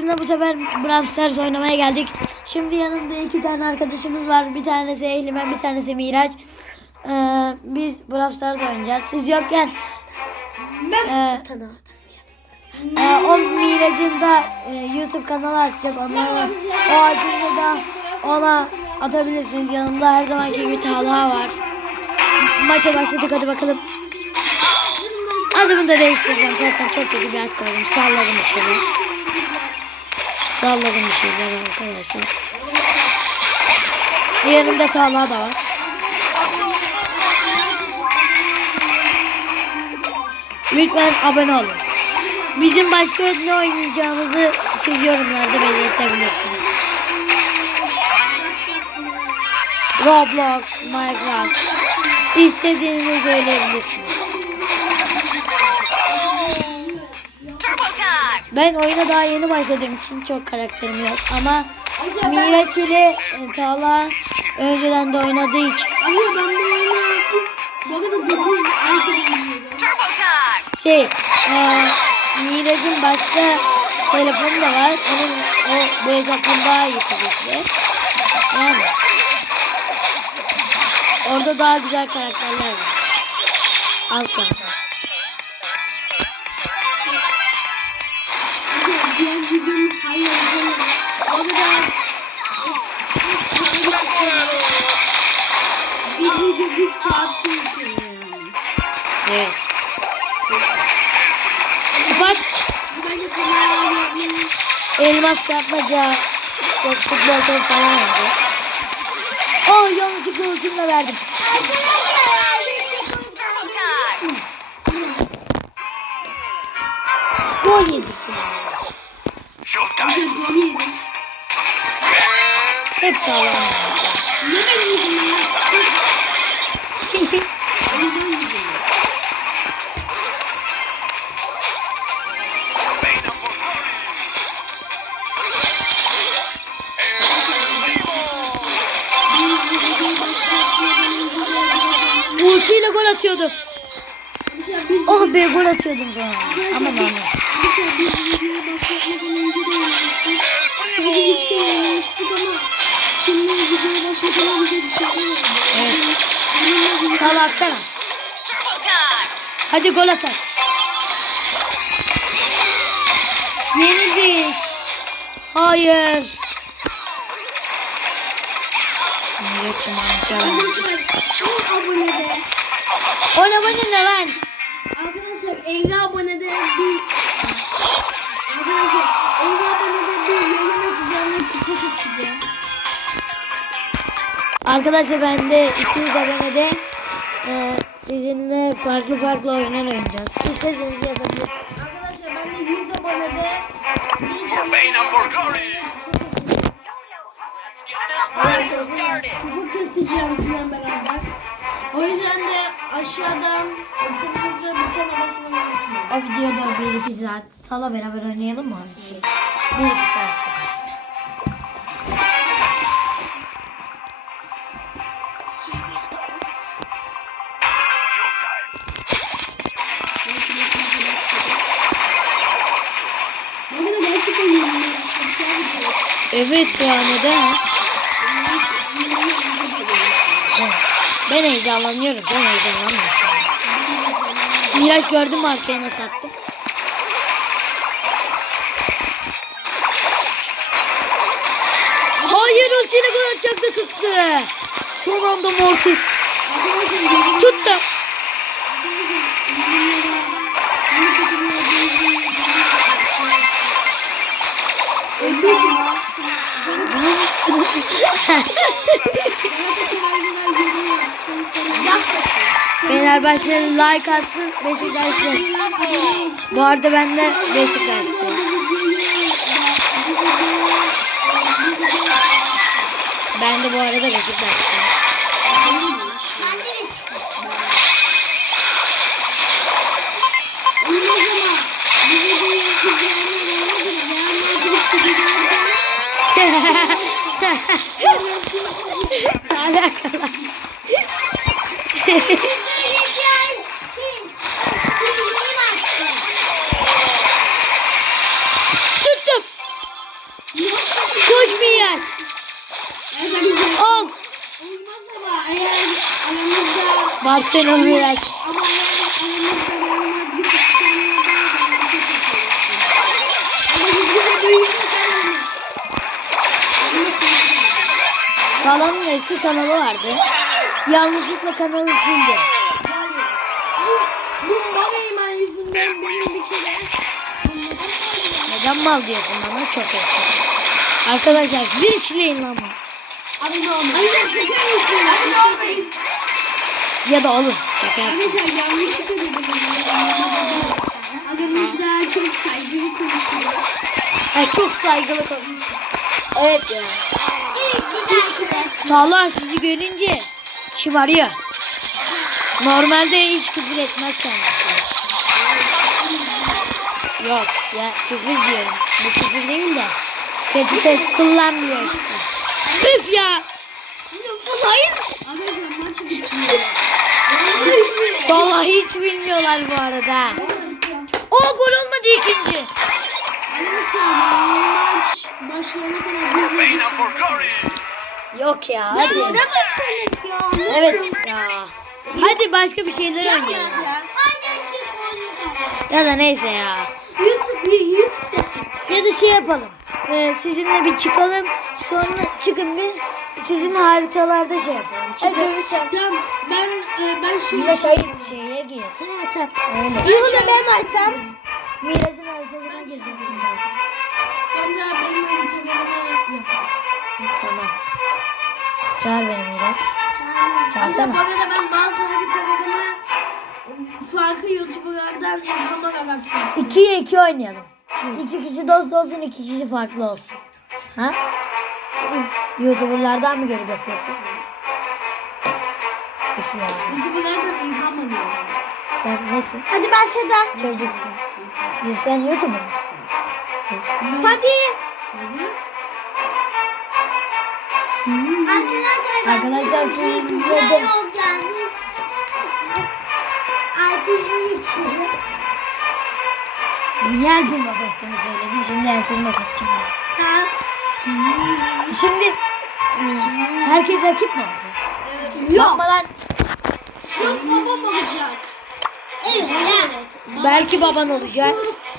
sizinle bu sefer Brawl Stars oynamaya geldik. Şimdi yanımda iki tane arkadaşımız var. Bir tanesi Ehlimen, bir tanesi Miraç. Ee, biz Brawl Stars oynayacağız. Siz yokken ee, ee, o Miraç'ın da e, YouTube kanalı açacak. Onu, o açınca da ona atabilirsiniz. Yanımda her zamanki gibi Talha var. Maça başladık hadi bakalım. Adımı da değiştireceğim. Zaten çok kötü bir ad koydum. Salladım bir şeyler. Salladım bir şeyler arkadaşlar. Yanımda Talha da var. Lütfen abone olun. Bizim başka ne oynayacağımızı siz yorumlarda belirtebilirsiniz. Roblox, Minecraft. İstediğinizi söyleyebilirsiniz. Ben oyuna daha yeni başladığım için çok karakterim yok ama Miraç ile e, Talha önceden de oynadığı için Ama ben bu oyunu yaptım. Bu arada 9 ay oynuyorum. Turbo time! şey e, Miraç'ın başka telefonu da var. Onun o bu hesaptan daha iyi tabii ki. Yani orada daha güzel karakterler var. Az karakter. Bir video bir saat sürüyor yani. Evet. Yapmayı Elmas kapmaca. Çok futbol top falan oynadı. Oh yanlışlıkla ultimle verdim. Gol yedik ya. yedim. Hep sağlam. Ultiyle gol atıyordum. Biz Oh be gol atıyordum sonra. Aman aman. Arkadaşlar biz videoyu başlatmadan önce de oynamıştık. Sadece üç kere oynamıştık ama şimdi videoya başlamadan önce bir şey olmadı. Evet. Sağ atsana. Hadi gol atar. Yenildik. Hayır. Miraç'ım amca. Arkadaşlar 10 abonede O ne bana ne lan? Arkadaşlar 50 abonede bir Arkadaşlar 50 abonede bir yayın açacağım ve kupa açacağım. Arkadaşlar ben de 200 abonede e, sizinle farklı farklı oyunlar oynayacağız. İstediğinizi yazabilirsiniz. Arkadaşlar ben de 100 abonede bir canlı Bana for glory! kupa keseceğim sizinle beraber. O yüzden de aşağıdan kırmızı butona basmayı unutmayın. O videoda 1-2 saat Tala beraber oynayalım mı abi? 1-2 saat. Ben de gerçekten yorumlar başladım. Evet ya neden? Ben heyecanlanıyorum. Sen heyecanlanmıyorsun. Miraç gördün mü arkaya nasıl attı? Hayır ultiyle gol atacaktı tuttu. Son anda Mortis. Tuttu. Fenerbahçe like atsın Beşiktaş'ta. Bu arada ben de Beşiktaş'tayım. Ben de bu arada Beşiktaş'tayım. Tuttum. Koş Miraç. Ol. Olmaz ama eğer aramızda Barcelona Miraç. ama eğer aramızda. Kalan'ın eski kanalı vardı. Yanlışlıkla kanalı sildi. Bu Maneyman yüzünden benim bir kere Neden mal diyorsun bana? Çok iyi. Arkadaşlar linçleyin lan bunu. Abi ne oldu? Abi ben sakın işlerim. Abi ne oldu? Ya da oğlum şaka yap. Arkadaşlar yanlışlıkla dedim. Aramızda çok saygılı konuşuyor. Ay çok saygılı konuş. Evet ya. Talha sizi görünce şımarıyor. Normalde hiç küfür etmez kendisi. Yok ya küfür diyorum. Bu küfür değil de kötü ses kullanmıyor işte. Üf ya. Arkadaşlar maçı bitiriyor. Talha hiç bilmiyorlar bu arada. O gol olmadı ikinci. Arkadaşlar maç başlayana kadar bir Yok ya hadi. Evet ya. Hadi başka bir şeyler oynayalım. Ya da neyse ya. YouTube YouTube'da Ya da şey yapalım. Ee, sizinle bir çıkalım. Sonra çıkın bir sizin haritalarda şey yapalım. Çıkın. Tamam ben e, ben şey Miraç hayır şeye gir. Ha tamam. Öyle. Bir de ben haritam. Miraç'ın haritasına gireceksin belki. Sen de benim haritalarımı yap. Tamam. Çağır beni. Ama Çağırsana. bu arada ben bazı haritalarımı farklı YouTuber'lardan ilham alarak yaptım. 2'ye 2 oynayalım. İki kişi dost olsun, iki kişi farklı olsun. Ha? YouTuber'lardan mı görüp yapıyorsun? Üf ya. YouTuber'lardan ilham alıyorum. Sen nesin? Hadi başladım. Çocuksun. Ya sen YouTuber musun? Hadi. Arkadaşlar Arkadaşlar sizin bize de yok niye el firma seçtiğini söyledin. Şimdi el seçeceğim. Tamam. Şimdi hmm, herkes rakip mi olacak? Yapma lan. Yok babam olacak. Evet. Belki baban olacak. Arkadaşlar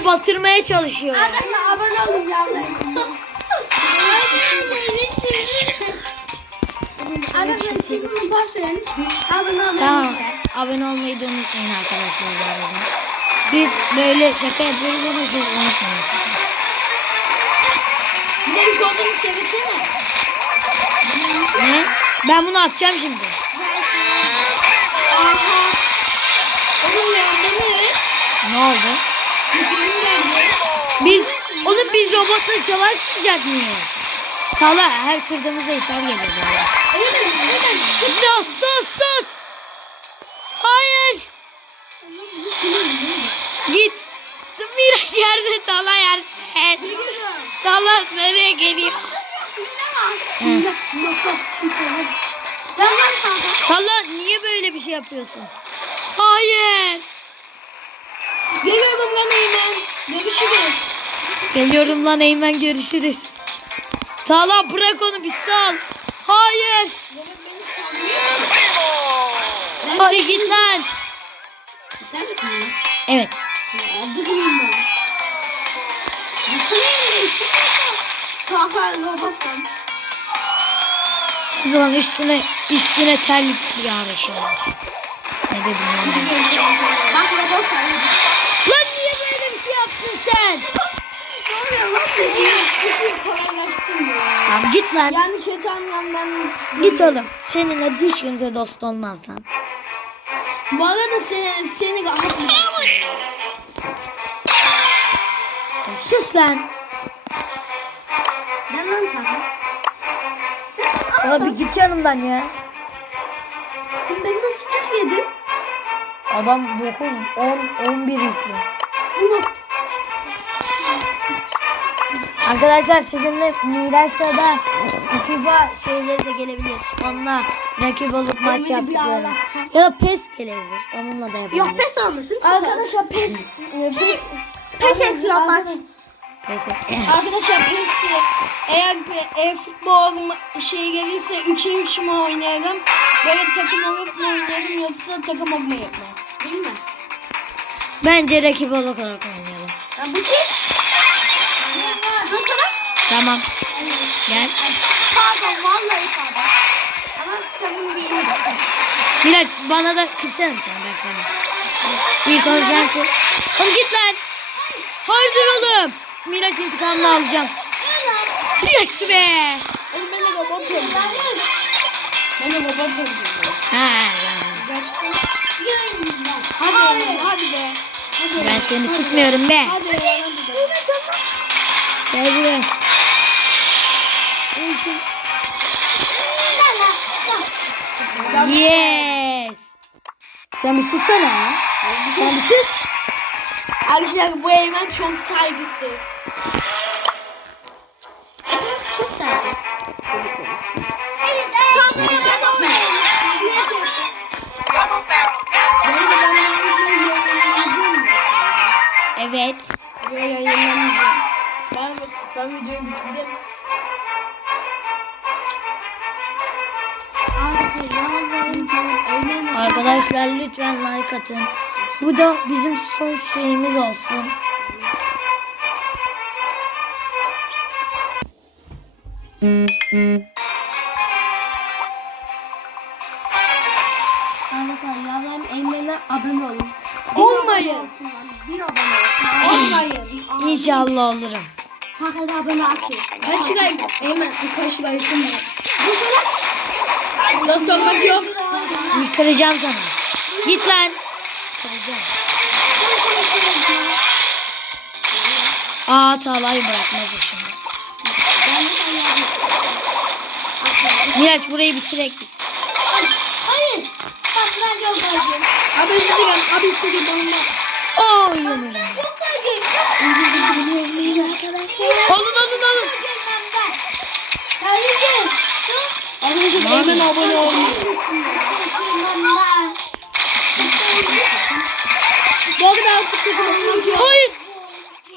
bizi batırmaya çalışıyor. Arkadaşlar abone olun yavrum. Arkadaşlar siz bunu basın. Abone olun. Tamam. Abone olmayı da unutmayın arkadaşlar bu arada. Biz böyle şaka yapıyoruz ama siz unutmayın. Bir de ilk olduğunu. Ne? Ben bunu atacağım şimdi. Aha. Oğlum ya beni. Ne oldu? Biz oğlum biz robotla savaşmayacak mıyız? Tala her kırdığımızda ihbar geliyor böyle. Dost dost dost. Hayır. Git. Miraç yerde Tala yerde. Tala nereye geliyor? Tala niye böyle bir şey yapıyorsun? Hayır. Geliyorum lan Eymen. Görüşürüz. Geliyorum lan Eymen görüşürüz. Tala bırak onu bir sal. Hayır. Hadi git lan. Gider misin ya? Evet. Aldırayım ben. Nasıl robottan. O zaman üstüne üstüne terlik yarışı. Ne dedim lan ben? Bak robot var. Lan niye böyle bir şey yaptın sen? Ne oluyor lan dedi. İşin kolaylaşsın ya. Tamam git lan. Yani kötü anlamdan. Git oğlum. Seninle hiç kimse dost olmaz lan. Bu arada seni, seni. Sus lan. Ne lan Taha? Abi git yanımdan ya. Ben nasıl tek yedim? Adam 9, 10, 11 yüklü. Bunu. Arkadaşlar sizinle Miraç'la da FIFA şeyleri de gelebilir. Onunla rakip olup maç yaptıkları. ağlatsan. Ya da pes gelebilir. Onunla da yapabilir. Yok pes olmasın. Arkadaşlar pes. e, pes. Pes et şu an maç. Pes. Arkadaşlar pes eğer eğer futbol ma- şey gelirse 3'e 3 mü oynarım? Böyle takım olup mu oynarım yoksa takım olmayıp mı? Bilmem. Bence rakip olarak oynayalım. Ya bu kim? Tamam. Gel. Pardon vallahi pardon. Ama sen bunu bir indir. Miraç bana da kırsana bir tane ben kırayım. İlk onu sen kır. Oğlum git lan. Hayırdır oğlum. Miraç intikamını alacağım. Yes be. Oğlum ben de robot olacağım. Ben de robot olacağım. Ha, Gerçekten. Hadi oğlum hadi be. Hadi. ben seni tutmuyorum be. Hadi hadi. Gel buraya. Yes. Sen bir sussana ya. Sen bir sus. Arkadaşlar bu Eymen çok saygısız. Biraz çok? Evet. Böyle yayınlamayacağım. Ben, ben videoyu bitirdim. Arkadaşlar lütfen like atın. Bu da bizim son şeyimiz olsun. Arkadaşlar yavrum Eymen'e abone olun. Olmayın. Bir abone olsun. Olmayın. İnşallah olurum. Sakın abone atın. Kaç like? Eymen kaç like'ın var? Bu sana. Nasıl olmak yok? Kıracağım sana. Git lan. Kıracağım. Aa Talha'yı bırakmaz o şimdi. Miraç burayı bitirek biz. Hayır. Kapılar yok acı. Abi özür dilerim. Abi istediğim bana. Oy yemin ederim. Çok acı. Alın alın alın. Karıcığım. Arkadaşlar Eymen abone olun. Bu arada artık takım olmak yok. Hayır.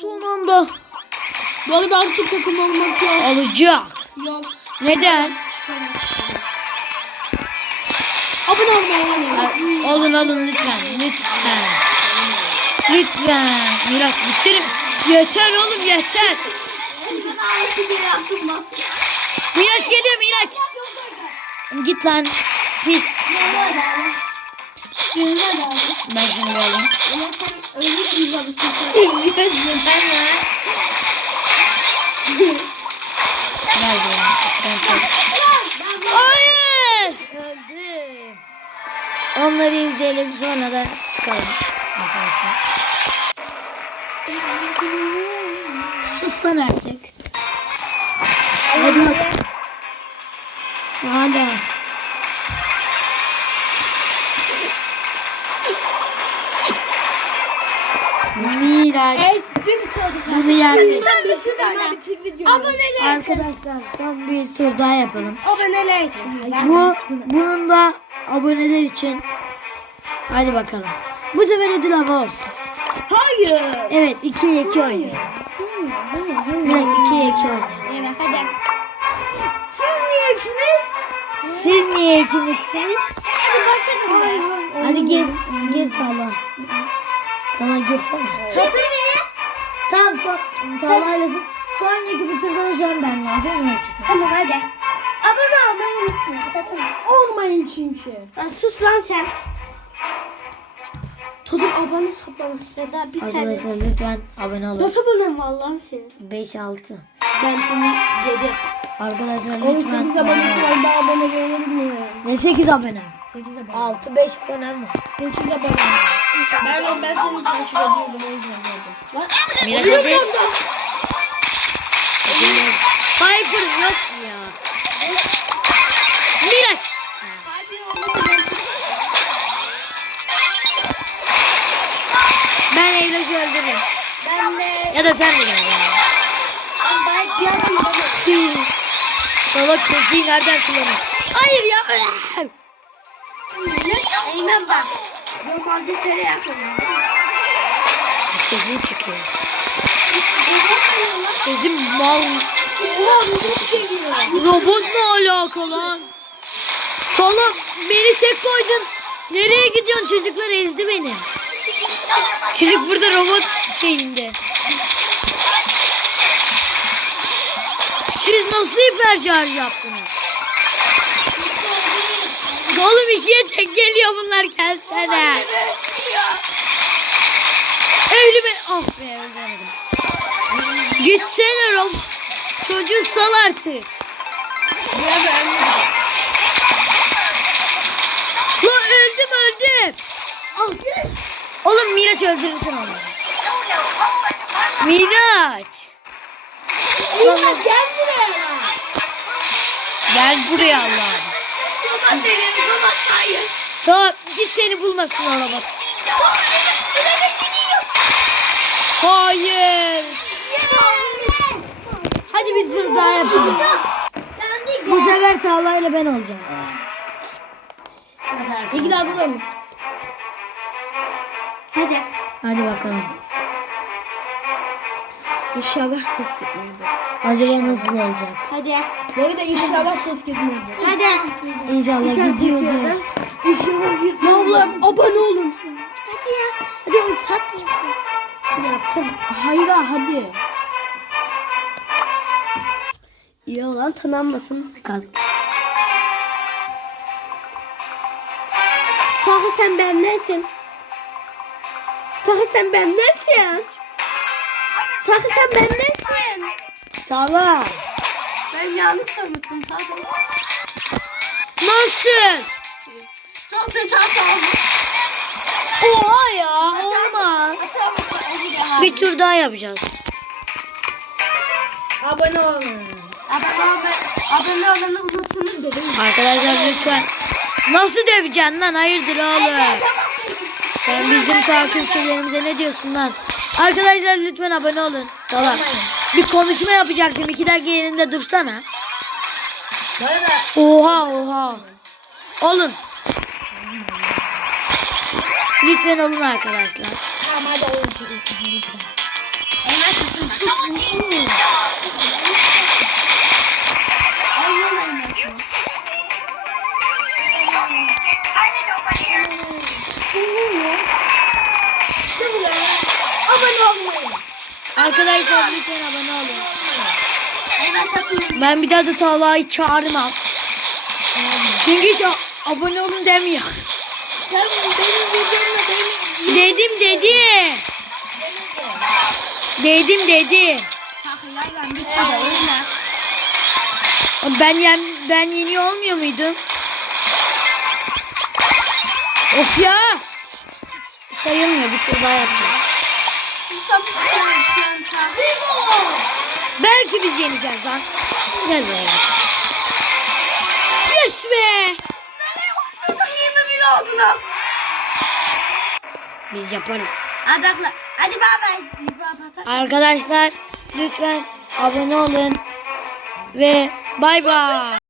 Son anda. Bu arada artık takım olmak yok. Alacak. Yok. Neden? Abone olmayı Eymen. Alın alın lütfen. Lütfen. Lütfen. Miraç bitirin. Yeter oğlum yeter. Ben aynısı diye yaptım? Miraç geliyor Miraç. Git lan. Pis. Ben şimdi alayım. Ulan sen ölmüşsün baba çocuk. Biliyorsun ben ya. Gel buraya artık sen çok. Hayır. Öldüm. Onları izleyelim sonra da çıkalım. Arkadaşlar. Sus lan artık. Hadi bak. Hadi. Miraç. Ezdim çocuklar. Bunu yendik. Sen bitir bana bitir videoyu. Aboneler için. Arkadaşlar son bir tur daha yapalım. Aboneler için. Bu bunun da aboneler için. Hadi bakalım. Bu sefer ödül hava olsun. Hayır. Evet 2'ye 2 oynuyor. Evet 2'ye 2 oynuyor. Evet hadi. Şimdi ikiniz. Siz niye ikinizsiniz? Hadi başladım ben. Hadi gir. Gir Talha. Talha girsene. Satın ne? Tamam son. Talha'yla sonraki bir turda hocam ben olacağım herkese. Tamam hadi. Abone olmayı unutmayın. Satın olmayın çünkü. Lan sus lan sen. Çocuk abone istiyor. Daha bir tane. Arkadaşlar lütfen abone olun. Nasıl abone Allah'ın seni? 5 6. Ben seni yedi. Arkadaşlar lütfen 8 abone abonesi olun. var. Ben abone verebilmiyorum. Ve 8 abone. 8 abone. 6 5 abonem var. 8 abone. Ben, ben seni takip ediyordum o yüzden geldim. Lan. Miraç hadi. Piper yok ya. Miraç. Ben Eylül'ü öldürürüm. Ben de... Ya da sen de gel ya. Ben bir yandan Salak kötüyü nereden kullanıyor? Hayır ya. Eymen bak. Normalde seni yapıyorum. Sesim çıkıyor. Sesim mal. İçine robot geliyor. Robot ne alaka lan? Oğlum beni tek koydun. Nereye gidiyorsun çocuklar ezdi beni. Çocuk burada robot şeyinde. Siz nasıl hiper şarj yaptınız? Oğlum ikiye tek geliyor bunlar gelsene. Evli be. Ah be öldüremedim. Gitsene robot. Çocuğu sal artık. Ya ben La öldüm öldüm. Ah. Oğlum Miraç öldürürsün onu. Miraç. Eymen gel buraya. Gel buraya Allah'ım. Robot deniyor. Robot hayır. Tamam git seni bulmasın robot. Tamam. Eymen de geliyorsun. Hayır. Hadi bir tur daha yapalım. Bu sefer Talha ile ben olacağım. İki daha bulalım. Hadi. Hadi bakalım. İnşallah ses gitmiyordu. Acaba nasıl olacak? Hadi. Bu arada inşallah ses gitmiyordu. Hadi. İnşallah İnşallah gidiyoruz. gidiyordu. İnşallah gitmiyordu. Ya ablam abone olun. Hadi ya. Hadi saat Yaptım. Hayır hadi. İyi olan tanınmasın. Kaz. Taha sen bendensin. Taha sen bendensin. Taha sen bendensin. Talha. Ben yanlış unuttum pardon. Nasıl? Çok da çat. Oha ya olmaz. Bir tur daha yapacağız. Abone olun. Abone olun. Abone olanı unutunuz da değil. Arkadaşlar lütfen. Nasıl döveceksin lan? Hayırdır oğlum? Sen bizim takipçilerimize ne diyorsun lan? Arkadaşlar lütfen abone olun. Tamam. Bir konuşma yapacaktım. İki dakika yerinde dursana. Oha oha. Olun. Lütfen olun arkadaşlar. tamam hadi olun. Arkadaşlar lütfen abone olun. Hemen. Ben bir daha da Talha'yı çağırmam. Çünkü hiç abone olun demiyor. Sen benim videomla benim Dedim dedim. Dedim dedim. Bir. Ben yen ben yeniyor olmuyor muydum? Of ya. Sayılmıyor bir tur daha yapacağız. Belki biz yeneceğiz lan. Gel buraya. Yes be. Biz yaparız. Adakla. Hadi bay bay. Arkadaşlar lütfen abone olun ve bay bay.